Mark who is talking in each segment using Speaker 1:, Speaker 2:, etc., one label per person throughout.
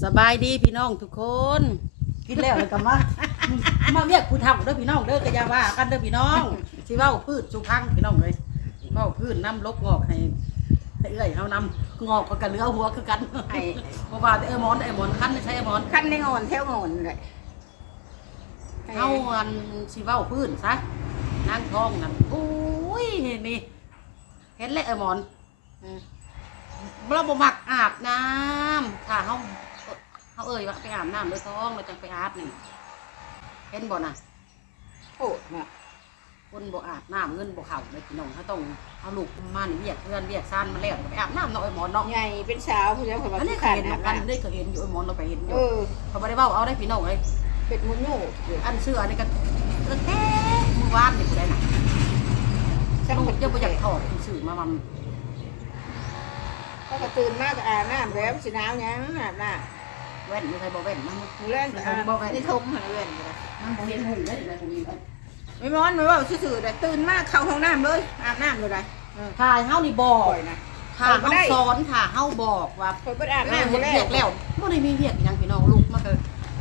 Speaker 1: สบายดีพี่น้องทุกคนกินแล้วเลยก็มา มาเรียกผู้เฒ่าเด้อพี่น้องเด้อก็อย่าว่ากันเด้อพี่น้องสิเว้าพืชสุพังพี่น้องเลยเว้าพืชน้ำลกงอกให้ให้เอื้อยเฮานำงอกก็กันเหลือหัวคือกัน
Speaker 2: ไอ้
Speaker 1: เพราะว่าแต่ไอ้หมอนไอ้หมอนคันใช้ไอ้หมอน
Speaker 2: คันในงอนแถวงอนเลย
Speaker 1: เฮาอันสิเว้าพืชซะนางทองนั่นโอ้ยนี่เห็นแล้วไอ้หมอน
Speaker 2: อืม
Speaker 1: เราบ่มักอาบน้ำถ้าเฮา เฮาเอ่ยว่าไปอาบน้ำเลยท้องเราจังไปอาบนี่เห็นบ่น่ะ
Speaker 2: โอ้เนาะ
Speaker 1: คนบ่อาบน้ำเงินบ่เข้าเลยพี่น้องเขาต้องเอาลูกมานี่เรียกเพื่อนเรียกซ่านมาแล้วไปอาบน้ำเนาะไอ้หมอนเนาะ
Speaker 2: ใหญ่เป็นสาวผู้เจ้าเขาบอก
Speaker 1: อันนี้
Speaker 2: ที่
Speaker 1: เค
Speaker 2: ขายด
Speaker 1: เห็น
Speaker 2: อาบ
Speaker 1: กัน
Speaker 2: น้
Speaker 1: ได้เคยเห็นอยู่ไอ้หมอนเราไปเห็นอำยู่
Speaker 2: เออ
Speaker 1: เขาบ่ได้เว้าเอาได้พี่น้องเลย
Speaker 2: เป็ดมุนโย่
Speaker 1: อันเสื้ออันนี้ก็ก็แท้มื้อวานนี่ผู้ใดน่ะ
Speaker 2: ช่าง
Speaker 1: ลูก
Speaker 2: มัน
Speaker 1: จะบ่อยากถอดซื้อมามัน
Speaker 2: ก็กระตื่นมากอาบน้ำแล้วสิหนาวยังอาบน้
Speaker 1: แว่นไม่ใช่บ่แว่นมันำ
Speaker 2: มือแรกก็อาบนี่ทมหันเลื่อนก็ได้
Speaker 1: มันบ่เห็นหุ่นได้เลยผมมี
Speaker 2: ไม่ร้อนไม่ว่าซื่อๆแต่ตื่นมากเข้าห้องน้ำเลยอาบน้ำเลยได้เออ
Speaker 1: ถ่ายเฮานี่บ่
Speaker 2: ปล่อยนะ
Speaker 1: ถ้าเฮาสอนถ้าเฮาบอกว่า
Speaker 2: คอยไปอาบ
Speaker 1: เออ
Speaker 2: น้ำ
Speaker 1: เฮ็ด
Speaker 2: แล้
Speaker 1: เวียกแล้วบ่ได้มีเวียกหยังพี่น้องลูกมาก็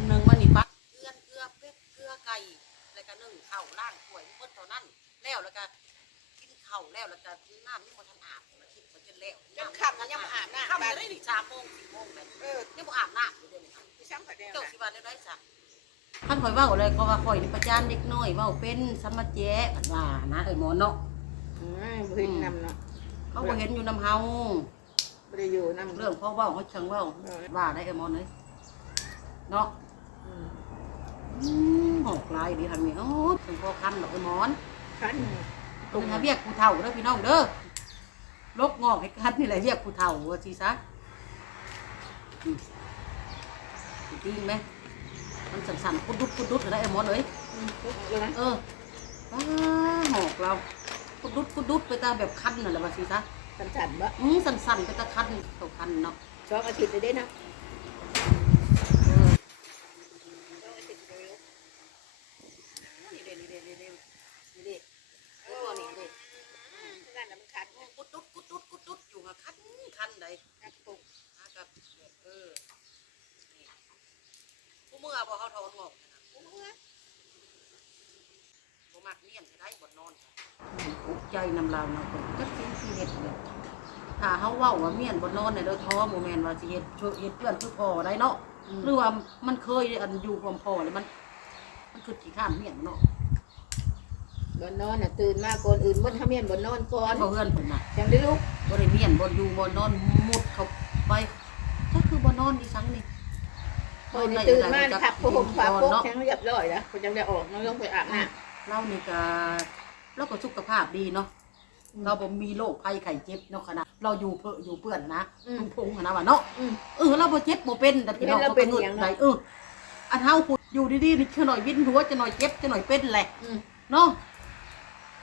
Speaker 1: นึ่งมานี่ปักเกลือเกลือเป็ดเกลือไก่แล้วก็นึ่งข้าวล้างถ้วยหมดเท่านั้นแล้วแล้วก็กินข้าวแล้วแล้วก็น้ำยังบ่ทัน อาบมาคิดว่าจนแล้ว
Speaker 2: จนขับยังมาอาบน้ำ
Speaker 1: ค่ำได้นี่3โมง4โมงเลย
Speaker 2: เออ
Speaker 1: ยังบ่อาบน้ำอยู่เดี๋ยวนี้
Speaker 2: พี่ช่างผัดแดง
Speaker 1: เจ้า
Speaker 2: นะ
Speaker 1: สิว่าได้ได้ซะท่านข่อยเว้าเลยก็ว่าข่อยนี่ประจานเด็กน้อยเว้าเป็นสมมาแจ๊ะว่านะเอ้ยหมอเนาะ
Speaker 2: อืมบุหินนำเนาะ
Speaker 1: เขาบ่เห็นอยู่นำเฮา
Speaker 2: ไม่ได้อยู่นำ
Speaker 1: เรื่องพ่อเว้าเขาเชิงเว้าว่าได้เอ้ยหมอเอ้ยเนาะ
Speaker 2: อืม
Speaker 1: อืมหอกลายดีทางนี้โอ้ยเป็นพ่อคันดอกไอ้หมอน
Speaker 2: คัน
Speaker 1: ตรงหาเรียกผู้เฒ่าเด้อพี่น้องเด้อ ลกงอกให้คันนี่แหละเรียกผู้เฒ่าว่าสิซะอืมจริงไหมมันสั่นๆกุดดุดกุดดุดอะไรไอ้หมอนเอ้ย
Speaker 2: อืมเลยนะ
Speaker 1: เออว้าหอกเรากุดดุดกุดดุดไปตามแบบคันนั่นแหละว่าสิซะ
Speaker 2: สั่นๆบ่
Speaker 1: อืมสั่นๆไปตาคันเขาคันเนาะ
Speaker 2: สองอาทิตย์เลยเด้นะ
Speaker 1: เออ
Speaker 2: สองอาทิตย์เลย
Speaker 1: นี่เด้นี่เด้นี่เด้นี่เด้เออนี่เด้
Speaker 2: นั่นน่ะมันขาด
Speaker 1: กุดดุดกุดดุดกุดดุดอยู่กับคันคันใด
Speaker 2: นักปุก
Speaker 1: หากับเออนี่ผู้เมื่อบ่เขาถอนงอกนะบ่มักเมียนสิได้บ่นอนอุก ใจนำลาวนะคนจักสิ่งที่เฮ็ดเลยถ้าเฮาเว้าว่าเมียนบ่นอนในเด้อท้อบ่แม่นว่าสิเฮ็ดช่วยเฮ็ดเพื่อนคือพ่อได้เนาะหรือว่ามันเคยอันอยู่ความพ่อแล้วมัน มันคือขี้ข้านเมียนเนาะ
Speaker 2: บนนอนน่ะตื่นมาก่อนอื่นบนทำเมียนบนนอนก่อ
Speaker 1: ก่อนนบ่เฮือนเพิ่นน่ะ
Speaker 2: จังได้ลูก
Speaker 1: บ่ได้เมียนบ่อยู่บ่นอนมุดเข้าไปก็คือบ่นอนดิซังนี่
Speaker 2: คอยนี่ตื่นมาขับผ้าห่มผ้าโป๊กแข็งเรียบร้อยแล้วคนจังได้ออกน้องลงไปอาบน้
Speaker 1: เรานี่ก็เราก็สุขภาพดีเนาะำ เราบ่มีโรคภัยไข้เจ็บเนาะขนาดเราอยู่เพื่ออยู่เปื้อนนะ
Speaker 2: อืม
Speaker 1: ทุ่งพงขนาดว่าเนาะ
Speaker 2: อืม
Speaker 1: เออเราบ่เจ็บบ่เป็นแต่พี่น้อง
Speaker 2: เห็นเราเป็นอหย่างเนาะ
Speaker 1: ไหเอออันเฮาพูดอยู่ดีๆนี่คือหน่อยวินหัวจะหน่อยเจ็บจะหน่อยเป็นแหละ
Speaker 2: อืม
Speaker 1: เนาะ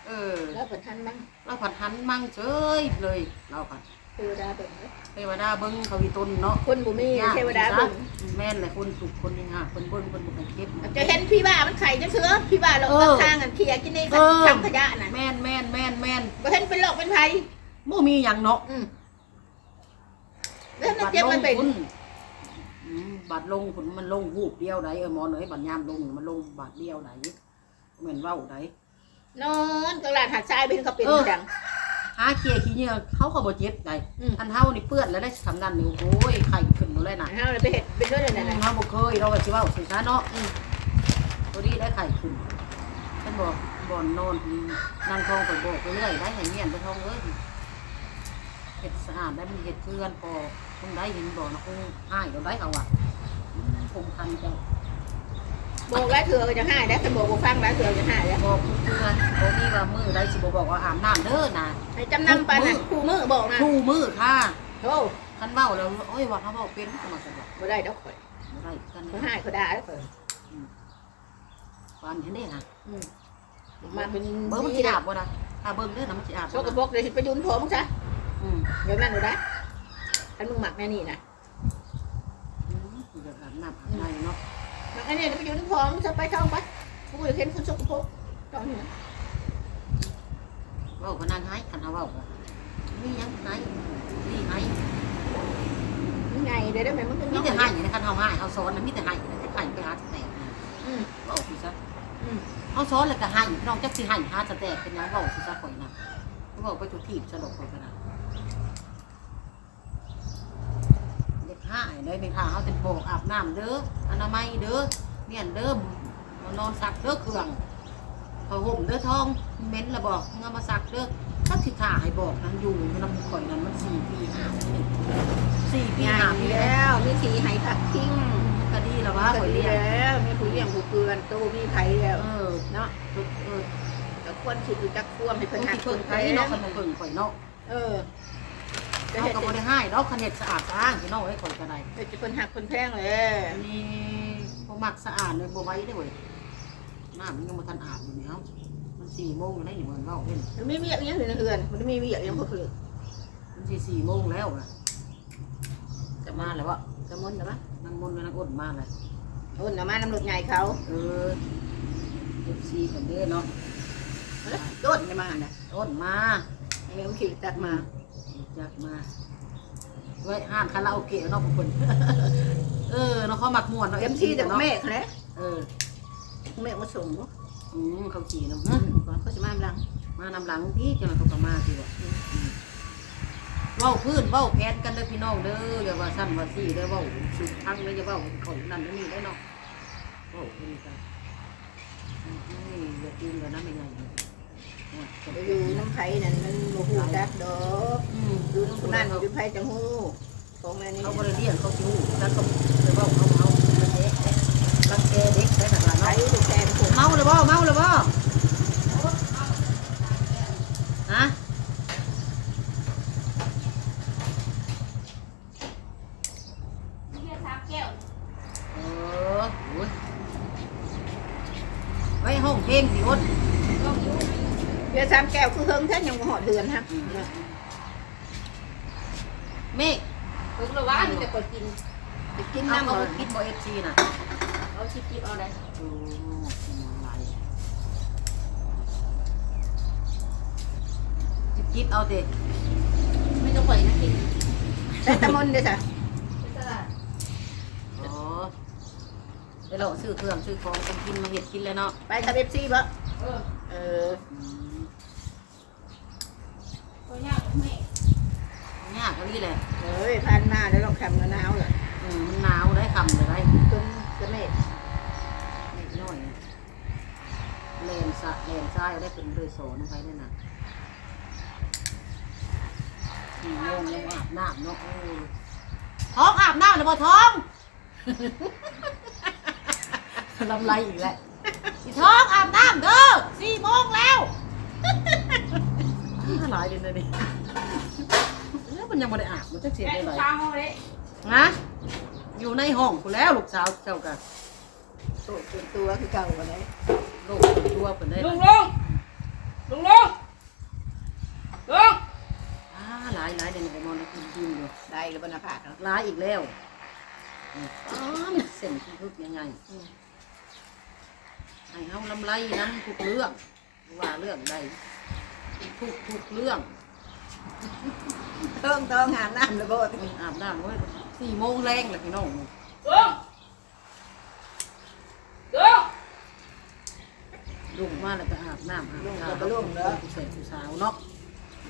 Speaker 1: เออ
Speaker 2: แล้วผลทันมั้ง
Speaker 1: เราผัดหันมั่งเฉยเลยเราผัด
Speaker 2: เทวดาเบิ่งเด้อ
Speaker 1: เทวดาเบิ่งเขาวิตนเนาะ
Speaker 2: คนบุมีเทวดาเบิ่ง
Speaker 1: แม่นแหละคนสุขคนนี่ฮะคนเบิ่งคนบ่ให้เจ็บ
Speaker 2: จะเห็นพี่บ้ามันไข่จะเสือพี่บ้าเรา
Speaker 1: เออ
Speaker 2: ข้างกันเขียกินนี่ก็
Speaker 1: เออ
Speaker 2: ทำขยะน่ะ
Speaker 1: แม่นแม่นแม่นแม่น
Speaker 2: บ่เห็นเป็นโรคเป็นภัย
Speaker 1: บ่มีหยังเนาะ
Speaker 2: อืมแล้วมันเจ็บมันเป็น
Speaker 1: บัดลงพุ่อืมบาดลงผลมันลงวูบเดียวไดเออหมอเอ้ยบัดยามลงมันลงบาดเดียวไดเหมือนเว้าได
Speaker 2: นอนกลาดหัดทรายเป็นเขาเป็น
Speaker 1: เออ
Speaker 2: ดัง
Speaker 1: หาเคียขี้เหงื่อเขาก็บ่เจ็บได
Speaker 2: อืม
Speaker 1: อันเฮานี่เปื้อนแล้วได้ทำนั่นนี่โอ้ยไข้ขึ้นหมดเลยน่ะ
Speaker 2: เฮาเลยไปเห็ดเป็นด้วยนั่นน่ะ
Speaker 1: เฮาบ่เคยเราก็สิเว้าสิซะเนาะอืม ตัวนี้ได้ไข้ขึ้นฉันบอกบ่อนนอนนี่นางทองก็บอกไปเรื่อยได้ให้เมียนไปทองเอ้ยเฮ็ดสะอาดได้มันเฮ็ดเพื่อนพอคงได้เห็นบ่นะคงหายเราได้เอาอะอืมคงทันเจ้า
Speaker 2: บอกแล้วเถื่อก็จะหายได้แต่บอกบ่ฟังแล้วเถื่อจะหายแล้ว
Speaker 1: บอกเพื่อนบอกนี่ว่ามือได้สิบบอกว่าอาบน้ำเด้อนะ
Speaker 2: ให้จำนำไปน่ะคู่มือบอกนะ
Speaker 1: ทูมือค่ะ
Speaker 2: โอ้
Speaker 1: คันเบ้าแล้วโอ้ยว่าเขาบอกเป็นก็มาสบอก
Speaker 2: บ่ได้ดอกข่อย
Speaker 1: บ่ได้กัน
Speaker 2: เขาหายเขาด่าแล้วข่อย
Speaker 1: ฟันเห็นได้ค่ะ
Speaker 2: อืมมาเป็น
Speaker 1: เบิ้งมันสิอาบบ่นะถ้าเบิ้งเด้อน้ำมันสิอาบ
Speaker 2: โชกกระบอกเลยสิไปยุนผมมึงซะ
Speaker 1: อืม
Speaker 2: เดี๋ยวนั่นดูได้อันมึงหมักแน่นี่นะ
Speaker 1: อืมเดี๋ยวอาบน้ำอาบในเนาะ
Speaker 2: ห มักแน่นี่ไปยุนผมมึงซะไปท่องไปกูอยากเห็นคุณชกกระบอกท่องนี่นะ
Speaker 1: เว้าพนังให้คันเขาเว้าบ่มีหยังไหนนี่ไหน
Speaker 2: มึงไงเดี๋ยวได้ไหมมันก็
Speaker 1: มีแต่ให้นะคันเฮาให้เฮาสอนนะมีแต่ให้แต่ให้ไปหาสแตกนะ
Speaker 2: อืม
Speaker 1: เว้าสิซะ
Speaker 2: อืม
Speaker 1: เฮาสอนแล้วก็ให้น้องจักสิให้หาสแตกเป็นยังเว้าสิซะข่อยนะเว้าไปจุดทีบสะดอกข่อยก็น่ะเด็ก ห้าได้เป็นข้าเฮาเป็นโบกอาบน้ำเด้ออนามัยเด้อเมียนเด้อนอนซักเด้อเครื่องผ้าห่มเด้อทองเหม็นละบอกมึงเอามาซักเด้อถ้าสิท่าให้บอกนั้นอยู่นำข่อยนั้นมัน4ปี5ปีสี่ปี
Speaker 2: ใหญ่
Speaker 1: ห้าปีแล้ว
Speaker 2: แล้วมีสีให้ผักทิ้ง
Speaker 1: มันก็ดีแล้วว่า
Speaker 2: ก็
Speaker 1: ข่อย
Speaker 2: ดี
Speaker 1: เลี้ยง
Speaker 2: แล้วมีผู้เลี้ยงผู้เกลือนโตมีไผแล้ว
Speaker 1: เออ
Speaker 2: เนาะ
Speaker 1: เออ
Speaker 2: ก็ควรคิดอยู่จักควมให้
Speaker 1: เพิ่
Speaker 2: เพิ่
Speaker 1: น
Speaker 2: นหั
Speaker 1: ที่
Speaker 2: ก
Speaker 1: เพิ่
Speaker 2: เพิ่
Speaker 1: น
Speaker 2: น
Speaker 1: ไป
Speaker 2: ไป
Speaker 1: เนาะ
Speaker 2: เนาะ
Speaker 1: คันเพิ่นข่อยเนาะ
Speaker 2: เออจะ
Speaker 1: เฮา
Speaker 2: เฮ็ด
Speaker 1: ก็บ่ได้ให้เนาะคันเฮ็ดสะอาดสะอ้างพี่น้องเอ้ยข่อยก็ได้
Speaker 2: เฮ็ดจะเพิ่นหักเพิ่นแพงเลย
Speaker 1: อันนี้บ่มักสะอาดเลยบ่ไหว้เด้อเว้ยน้ำมันยังบ่ทันอาบอยู่นี่เอ้ามัน4โมงแล้วนี่เหมือนเว้าเพิ่น
Speaker 2: มันไม่มีอย่างนี้อยู่ในเฮือนมันไม่มีอย่างเพิ่น
Speaker 1: มันสิ4โมงแล้วอะจะมาแล้ววะ
Speaker 2: สมมุตินะ
Speaker 1: นางมนต์กับนางอ้นมาแล้ว
Speaker 2: โอนน่ะมานำรถใหญ่เขา
Speaker 1: เออ FC กันเด้อเนาะ
Speaker 2: โดนจะมาน่ะ
Speaker 1: อ้นมา
Speaker 2: อันนี้มันขี่ตักมา
Speaker 1: อยากมาไว้ห้านคาราโอเกะเนาะพวกคนเออเนาะเขามักม่วนเนาะ
Speaker 2: เอ็มซีแต่
Speaker 1: เนาะ
Speaker 2: แม่แค่
Speaker 1: เออ
Speaker 2: แม่มาส่งบ่
Speaker 1: อืมเขาขี่เนาะ
Speaker 2: อื
Speaker 1: ฮะ
Speaker 2: มก่อนเขาจะมาลัง
Speaker 1: มานำหลังพี่จะมาเขาก็มาสิวะอืมเว้าพื้นเว้าแผนกันเด้อพี่น้องเด้ออย่าว่าสั้นว่าซี่เด้อเว้าสุดทั้งเลยอย่าเว้าเขานั่นนี่ได้เนาะเว้าเป็นกันอืมนี่อย่าตื่นกันนะไม่ไงเนี่ยจะ
Speaker 2: ไปอ
Speaker 1: ยู่
Speaker 2: น้ำไผ่นั่นมันโมโหจักดอก
Speaker 1: อืม
Speaker 2: อยู่น้ำคนนั้นอยู่ไผ่จังหูของแม่นี่
Speaker 1: เขาบริเลียนเขาชิวแล้วก็เลยเว้าเขาเมาเด็กรังแกเด็กได้ขนาด
Speaker 2: ไผ่
Speaker 1: นั้น
Speaker 2: ลูกแทนผม
Speaker 1: เมาเลยบ่เมาเลยบ่ฮะเออโอ้ยไว้ห้องเพลงสิอด
Speaker 2: เบียร์สามแก้วคือเฮิงแท้ยังบ่หอดเฮือนฮะ
Speaker 1: เมฆ
Speaker 3: เพิ่งรู้ว่ามีแต่คนกิน
Speaker 2: จะกิน
Speaker 1: น้ำ
Speaker 2: น้ำ
Speaker 1: เอา
Speaker 2: บ่
Speaker 1: คิดบ่เอฟซีน่ะ
Speaker 3: เอาชิปจิ๊บเอาอะไร
Speaker 1: โอ้กินอะไรจิบจิบเอาเด็
Speaker 3: ไม่ต้องปล่อยนะกิน
Speaker 2: ได้ตะมนเด้อจ้ะ
Speaker 1: อ๋อไปหลอกซื้อเครื่องซื้อของกันกินมาเห็ดกินเลยเนาะ
Speaker 2: ไปกับเอฟซีบ่
Speaker 3: เออ
Speaker 2: เออ
Speaker 1: อืม
Speaker 3: ตัวยากแม่
Speaker 1: ยา กก็นี่แหละ
Speaker 2: เอ้ยพันมาแล้วต้องคำกันหนาวล่ะ
Speaker 1: อืมมันหนาวได้คำเลยได้
Speaker 2: จนจะเม็ด
Speaker 1: นิดหน่อยเลนสะเลนซ้ายเอาได้เป็นเลยโสนไปได้นะสี่โมงยังอาบน้ำเนาะโอ้ยท้องอาบน้ำหรือเปล่าท้อง ลำไรอีกแล้วอีท้องอาบน้ำเด้อสี่โมงแล้ว หลายเดือนเลยดิเอ้ย มันยังไม่ได้อาบมันจะเสีย
Speaker 3: แม่
Speaker 1: ได้
Speaker 3: ลู
Speaker 1: ไร
Speaker 3: กสาวเขาเลย
Speaker 1: นะอยู่ในห้องกูแล้วลูกสาวเจ้ากัน
Speaker 2: โตจนตัวคือเก่าบ่ได้
Speaker 1: ลูกตัวเพิ่นได้
Speaker 3: ลุงลุงลุงลุงลุง
Speaker 1: อ่าหลายหลายเดือนไปนอนในคืนกินอยู่
Speaker 2: ได้แล้วบ่น่าพากัน
Speaker 1: หลายอีกแล้วอืมอ๋อมันเส้นทึกยังไงอืมให้เฮาลำไรน้ำทุกเรื่องว่าเรื่องใดทุกทุกเรื่อง
Speaker 2: เทิงต้องหาน้ำแล้วบ่
Speaker 1: อาบน้ำไว้สี่โมงแรงเลยพี่น้อง
Speaker 3: ลุงลุง
Speaker 1: ลุกมาแล้วก็อาบน้ำอาบน้ำผู้ใส่ผู้สาวเนาะ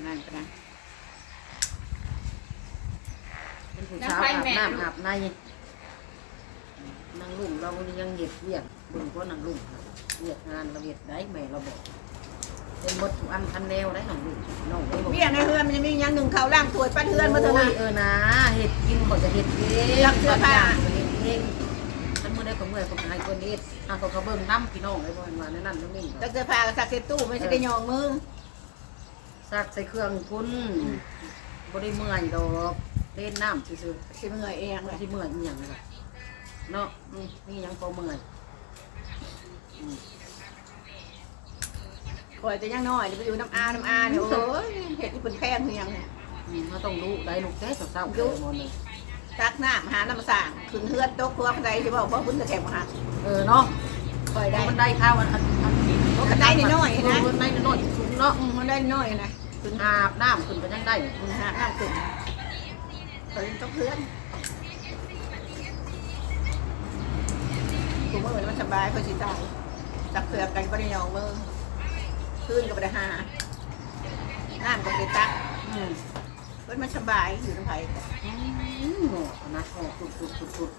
Speaker 2: นั่นก็นะ
Speaker 1: เป็นผู้สาวอาบน้ำอาบในนางลุงเรายังเหยียดเวียกเบิ่งก็นางลุงครับเวียกงานเราเวียดได้แม่เราบอก เป็นบททุกอันทันแนวได้น้องลุงน้องได้บอก
Speaker 2: เมียในเฮือนมันจะมีอย่างหนึ่งเขาวล่างถ้วยปั้นเฮือนมาเถอะนะ
Speaker 1: โยเออนะเห็ดกินก็จะเห็ดเอง
Speaker 2: รักเสื้อผ้า
Speaker 1: บงย่งก็เห็ดเองฉันเมื่อได้ก็เมื่อยก็ให้คนนี้หาเขาเขาเบิ่งน้ำพี่น้องไอ้บ่มาในนั้นตรงนี้
Speaker 2: ตักเสื้อผ้ากับซักเก็ตตู้ไม่ใช่ได้ยองมือ
Speaker 1: ซักใส่เครื่องทุนบ่ได้เมื่อยดอกเล่นน้ำซื่อ
Speaker 2: สิเมื่อยเอง
Speaker 1: ๆ
Speaker 2: เล
Speaker 1: บ่
Speaker 2: ย
Speaker 1: ได้เมื่อยอีหยังเลยเนาะอืมนี่ยังพอเมื่อยอืม
Speaker 2: คอยจะยังน้อยจะไปอยู่น้ำอาน้ำอาเนี่ยโอ้ยเห็ดที่เป็นแพงคือยงเนี่ย
Speaker 1: มันต้องรู้ได้ลูกแท้เศร้าๆเดี๋ยวหมดเลย
Speaker 2: ตักหน้ำหาน้ำสร้างขึ้นเฮือนโต๊ะครัวกันไดที่บอกว่าบุญจะแข็งมาหา
Speaker 1: เออเนาะ
Speaker 2: คอยได้
Speaker 1: มันได้ข้าวมันอันอันนี้
Speaker 2: นได้น้อยนะ
Speaker 1: มันได้น้อยชุนเนาะ
Speaker 2: มันได้น้อยนะขึ้น
Speaker 1: อาบน้ำขึ้นไปยังได้
Speaker 2: อาบน้ำขึ้นคอยต้องเพื่อนกูเมื่อวันสบายคอยสิตายจับเสือกกันก็ได้ยองเมื่อ ขึ้นก็บ่ได้หาน้ำก็บ่ได้ตัก
Speaker 1: อืม
Speaker 2: เพิ่นมันสบายอยู่น้ำไผ่
Speaker 1: อืมโหนะโอ้สุดสุดสุดสุด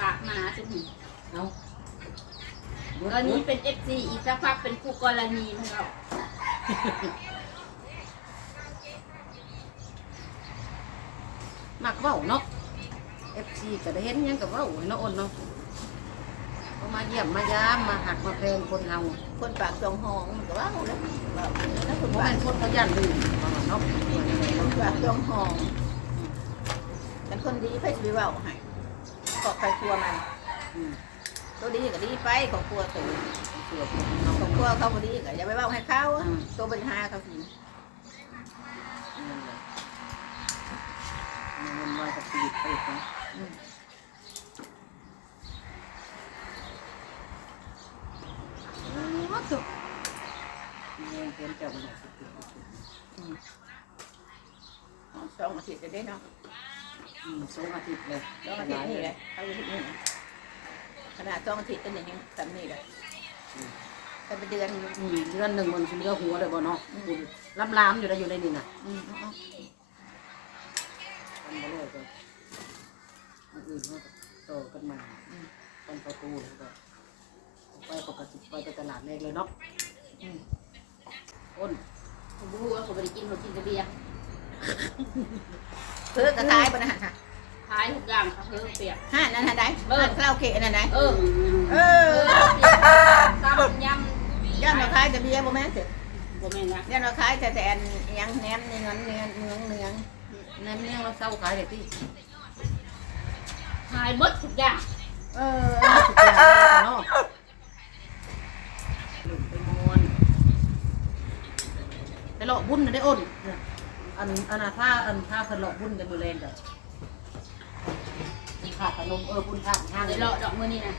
Speaker 3: ปากหมาสิหนิ
Speaker 1: เอา
Speaker 3: ตอนนี้เป็นเอฟซีอีกสักพักเป็นคู่กรณีของเรา
Speaker 1: มักเว้าเนาะ FC ก็ได้เห็นหยังกับเว้าให้เนาะอ้นเนาะเขามาเยี่ยมมายามมาหักมาแพงคนเฮา
Speaker 2: คนปากจองห้องมันก็ว่าเอาแล้วว่าแล้วคน
Speaker 1: เพราะ
Speaker 2: ปา
Speaker 1: มั
Speaker 2: ก
Speaker 1: นคนเขาย่านลืมว่าเนาะ
Speaker 2: คนปากจองห้องเป็นคนดีไปสิไปเว้าให้ก็ไปครัวมัน
Speaker 1: อืม
Speaker 2: ตัวดีก็ดีไปของครัวตัว
Speaker 1: เสือเนาะ
Speaker 2: ของครัวเขาบ่ดีก็อย่าไปเว้าให้เขา
Speaker 1: อืม
Speaker 2: ตัวปัญหาเขาสิ
Speaker 1: นั่นแหละ มันมากับชีวิตไปเนาะ
Speaker 2: อืม
Speaker 1: อ๋อสุดเงินเพิ่นเจ้าบ่ได้สุด
Speaker 2: สองอาทิตย์จะได้เนาะ
Speaker 1: อืมสองอาทิตย์เลย
Speaker 2: สองอาทิตย์นี่แหละเอาอาทิตย์นี่ขนาดสองอาทิตย์เป็นอย่างนี้สำนี่แหละแต่เป็นเดือนอยู่
Speaker 1: อืมเดือนหนึ่งมันสิเหลือหัวเลยบ่เนาะ
Speaker 2: อืม
Speaker 1: รับลามอยู่ได้อยู่ในนี่น่ะ
Speaker 2: อื มเอา
Speaker 1: ทำบ่เลยก็อันอื่นเขาก็โตกันมาอืมตอนประตูแล้วก็ไปปกติไปไปตลาดแรกเลยเนาะ
Speaker 2: ๆอืม
Speaker 1: อ้น
Speaker 3: ผมรู้ว่าเขาไม่ได้กินเขากินแต่เบียร์
Speaker 2: เพื่อกระทายปะนะฮะ
Speaker 3: ขายทุกอย่างเขาเพิ่มเปียก
Speaker 2: ห้านั่นฮะได้ห้าคาราโอเกะนั่นไหน
Speaker 3: เออ
Speaker 2: เอ
Speaker 3: เอ
Speaker 2: อ
Speaker 3: อตำยำ
Speaker 2: ย่านเราขายแต่เบียร์บ่แม่นเถอะ
Speaker 3: บ่แม่นนะ
Speaker 2: ย่านเราขายแต่แต่อันอิหยังแหนมเนืองเนืองเนืองเนือ ง
Speaker 1: ในเมืองเราเศร้าขายเด็ดที่
Speaker 3: ขายหมดทุกอย่าง
Speaker 2: เออ
Speaker 1: สุดยอดเลยเนาะหลุดไปมวนไปหลอกบุญน่ะได้อ้นอันอันน่ะถ้าอันถ้าเพิ่นหลอกบุญกันอยู่แรงจ้ะขาดขนมเออบุญขาดห้าง
Speaker 3: เดี๋ยวเลาะดอกมือนี่นะ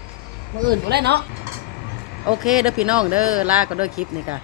Speaker 1: มืออื่นบ่ได้เนาะ โอเคเด้อพี่น้องเด้อลาก็เด้อคลิปนี่ค่ะ